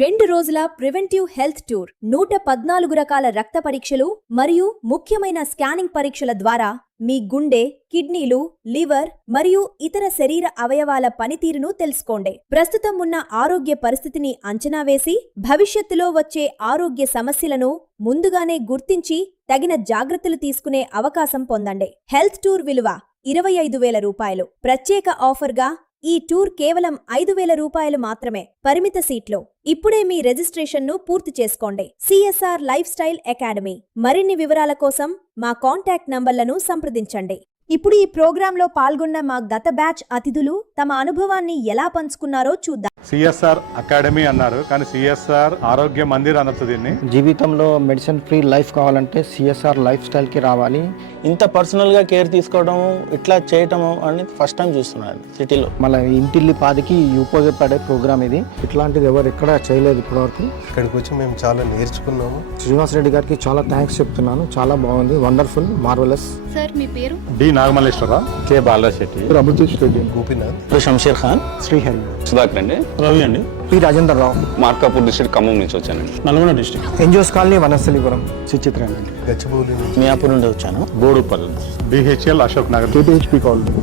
2 రోజుల preventive health tour 114 రకాల రక్త పరీక్షలు మరియు ముఖ్యమైన స్కానింగ్ పరీక్షల ద్వారా మీ గుండె, కిడ్నీలు, లివర్ మరియు ఇతర శరీర అవయవాల పనితీరును తెలుసుకోండి. ప్రస్తుతం ఉన్న ఆరోగ్య పరిస్థితిని అంచనా వేసి భవిష్యత్తులో వచ్చే ఆరోగ్య సమస్యలను ముందుగానే గుర్తించి తగిన జాగ్రత్తలు తీసుకునే అవకాశం పొందండి. హెల్త్ టూర్ విలువ 25,000 రూపాయలు. ప్రత్యేక ఆఫర్గా ఈ టూర్ కేవలం 5,000 రూపాయలు మాత్రమే. పరిమిత సీట్లు. ఇప్పుడే మీ రిజిస్ట్రేషన్ను పూర్తి చేసుకోండి. CSR life style academy. మరిన్ని వివరాల కోసం మా కాంటాక్ట్ నంబర్లను సంప్రదించండి. ఇప్పుడు ఈ ప్రోగ్రాంలో పాల్గొన్న మా గత బ్యాచ్ అతిథులు తమ అనుభవాన్ని ఎలా పంచుకున్నారో చూద్దాం. సిఎస్ఆర్ అకాడమీ అన్నారు, కానీ సిఎస్ఆర్ ఆరోగ్య మందిర్ అనొచ్చు దీన్ని. జీవితంలో మెడిసిన్ ఫ్రీ లైఫ్ కావాలంటే సిఎస్ఆర్ లైఫ్ స్టైల్కి రావాలి. ఇంత పర్సనల్గా కేర్ తీసుకోవడం, ఇట్లా చేయటం అనేది ఫస్ట్ టైం చూస్తున్నాను సిటీలో. మన ఇంటిల్లి పాదికి ఉపయోగపడే ప్రోగ్రామ్ ఇది. ఇట్లాంటిది ఎవరు ఎక్కడ చేయలేదు ఇప్పటివరకు. ఇక్కడికి వచ్చి మేము చాలా నేర్చుకున్నాము. శ్రీనివాస్ రెడ్డి గారికి చాలా థ్యాంక్స్ చెప్తున్నాను. చాలా బాగుంది, వండర్ఫుల్, మార్వెలస్. సార్ మీ పేరు? డి నాగమల్లేశ్వరరావు, కె బాలశెట్టి, అభిజిత్ రెడ్డి, గోపీనాథ్, శంషేర్ ఖాన్, శ్రీహరి, సుధాకర్ అండి, రవి అండి, పి రాజేందర్ రావు. మార్కాపూర్ డిస్ట్రిక్ట్, ఖమ్మం నుంచి వచ్చానండి. Nalgonda district, NGOs colony, Vanasthalipuram, Suchitra అండి, గచ్చిబౌలి, మియాపూర్ నుండి వచ్చాను. Boduppally, BHEL, Ashok Nagar, KTHP colony.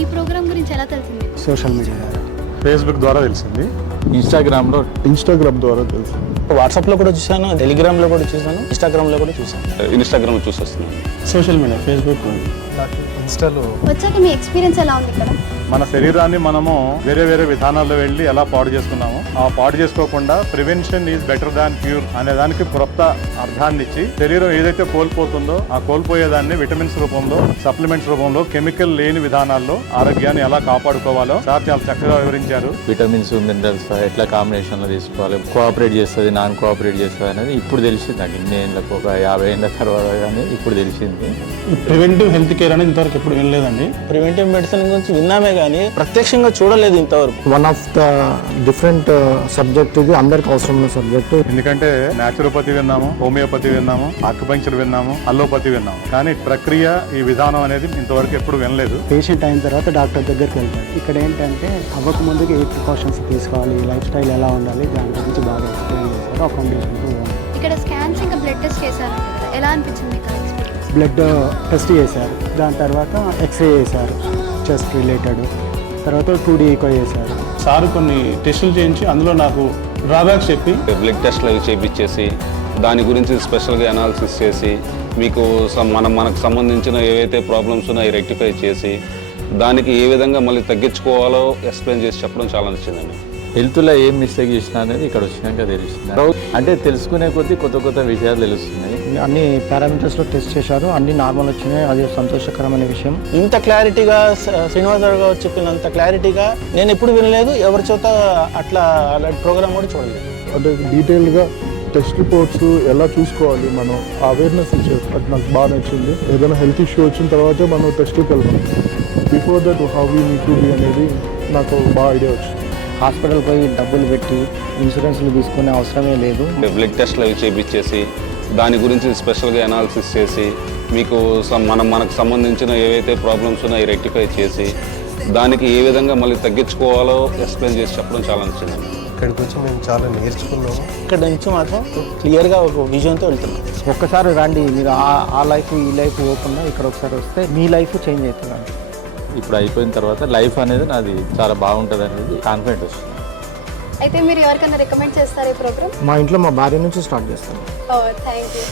ఈ ప్రోగ్రామ్ గురించి ఎలా తెలిసింది? సోషల్ మీడియా, ఫేస్బుక్ ద్వారా తెలిసింది, ఇన్స్టాగ్రామ్ ద్వారా తెలుసు. వాట్సాప్లో కూడా చూసాను, టెలిగ్రామ్లో కూడా చూసాను, ఇన్స్టాగ్రామ్లో కూడా చూసాను. ఇన్స్టాగ్రామ్ చూసి వస్తున్నాను. సోషల్ మీడియా, ఫేస్బుక్, నాకు ఇన్స్టాలో. వచ్చాక మీ ఎక్స్పీరియన్స్ ఎలా ఉంది ఇక్కడ? మన శరీరాన్ని మనము వేరే వేరే విధానాల్లో వెళ్ళి ఎలా పాడు చేసుకున్నాము, ఆ పాడు చేసుకోకుండా prevention is better than cure అనే దానికి కొత్త అర్థాన్ని ఇచ్చి, శరీరం ఏదైతే కోల్పోతుందో ఆ కోల్పోయేదాన్ని విటమిన్స్ రూపంలో, సప్లిమెంట్స్ రూపంలో, కెమికల్ లేని విధానాల్లో ఆరోగ్యాన్ని ఎలా కాపాడుకోవాలో సార్ చాలా చక్కగా వివరించారు. విటమిన్స్, మినరల్స్ ఎట్లా కాంబినేషన్లో తీసుకోవాలి, కోఆపరేట్ చేస్తుంది, నాన్ కోఆపరేట్ చేస్తుంది అనేది ఇప్పుడు తెలిసింది నాకు. ఇన్ని ఏళ్ళకు, ఒక 50 ఏళ్ళ తర్వాత కానీ ఇప్పుడు తెలిసింది. ప్రివెంటివ్ హెల్త్ కేర్ అనేది ఇంతవరకు ఎప్పుడు వినలేదండి. ప్రివెంటివ్ మెడిసిన్ గురించి విన్నామే కానీ ప్రత్యక్షంగా చూడలేదు ఇంతవరకు. One of the different subject ఇది, అందరికి అవసరమైన సబ్జెక్ట్. ఎందుకంటే న్యాచురోపతి విన్నాము, హోమియోపతి విన్నాము, ఆక్యుపంక్చర్ విన్నాము, అల్లోపతి విన్నాము, కానీ ప్రక్రియ, ఈ విధానం అనేది ఇంతవరకు ఎప్పుడు వినలేదు. పేషెంట్ అయిన తర్వాత డాక్టర్ దగ్గరికి వెళ్తారు. ఇక్కడ ఏంటంటే అవ్వక ముందుకి ఏ ప్రికాషన్స్ తీసుకోవాలి, లైఫ్ స్టైల్ ఎలా ఉండాలి, దాని గురించి బాగా ఎక్స్ప్లెయిన్ చేస్తారు. అకామిడేషన్ ఇక్కడ స్కాన్స్ ఇంకా బ్లడ్ టెస్ట్ చేశారు, ఎలా అనిపించింది మీకు ఎక్స్పీరియన్స్? బ్లడ్ టెస్ట్ చేశారు, దాని తర్వాత ఎక్స్రే చేశారు చెస్ట్ రిలేటెడ్, తర్వాత 2D ఈకో చేశారు. సార్ కొన్ని టెస్టులు చేయించి అందులో నాకు డ్రాబ్యాక్స్ చెప్పి బ్లడ్ టెస్ట్లు అవి చేయించేసి దాని గురించి స్పెషల్గా అనాలిసిస్ చేసి మీకు మనకు సంబంధించిన ఏవైతే ప్రాబ్లమ్స్ ఉన్నాయో రెక్టిఫై చేసి దానికి ఏ విధంగా మళ్ళీ తగ్గించుకోవాలో ఎక్స్ప్లెయిన్ చేసి చెప్పడం చాలా నచ్చిందండి. హెల్త్లో ఏం మిస్టేక్ చేసినా అనేది ఇక్కడ వచ్చినాక తెలుస్తుంది. అంటే తెలుసుకునే కొద్దీ కొత్త కొత్త విషయాలు తెలుస్తున్నాయి. అన్ని పారామీటర్స్లో టెస్ట్ చేశారు, అన్ని నార్మల్ వచ్చినాయి. అది సంతోషకరమైన విషయం. ఇంత క్లారిటీగా శ్రీనివాసరావు గారు చెప్పినంత క్లారిటీగా నేను ఎప్పుడు వినలేదు, ఎవరి చేత అట్లా అలాంటి ప్రోగ్రామ్ కూడా చూడలేదు. అంటే డీటెయిల్గా టెస్ట్ రిపోర్ట్స్ ఎలా చూసుకోవాలి, మనం అవేర్నెస్ ఇచ్చారు. అది నాకు బాగా నచ్చింది. ఏదైనా హెల్త్ ఇష్యూ వచ్చిన తర్వాతే మనం టెస్ట్కి వెళ్తాం. Before that how we need to be అనేది నాకు బాగా ఐడియా వచ్చింది. హాస్పిటల్ పోయి డబ్బులు పెట్టి ఇన్సూరెన్స్లు తీసుకునే అవసరమే లేదు. బ్లడ్ టెస్ట్లు అవి చేయించేసి దాని గురించి స్పెషల్గా అనాలిసిస్ చేసి మీకు మనకు సంబంధించిన ఏవైతే ప్రాబ్లమ్స్ ఉన్నాయో రెక్టిఫై చేసి దానికి ఏ విధంగా మళ్ళీ తగ్గించుకోవాలో ఎక్స్ప్లెయిన్ చేసి చెప్పడం చాలా నచ్చిందండి. ఇక్కడికి వచ్చి మేము చాలా నేర్చుకున్నాము. ఇక్కడ నుంచి మాత్రం క్లియర్గా ఒక విజన్తో వెళ్తున్నాం. ఒక్కసారి రండి, మీరు ఆ లైఫ్ ఈ లైఫ్ పోకుండా ఇక్కడ ఒకసారి వస్తే మీ లైఫ్ చేంజ్ అవుతుంది. ఇప్పుడు అయిపోయిన తర్వాత లైఫ్ అనేది నాది చాలా బాగుంటుంది అనేది కాన్ఫిడెంట్ వస్తుంది. అయితే మీరు ఎవరికైనా రికమెండ్ చేస్తారా ఈ ప్రోగ్రామ్? మా ఇంట్లో మా భార్య నుంచి స్టార్ట్ చేస్తాం. Thank you.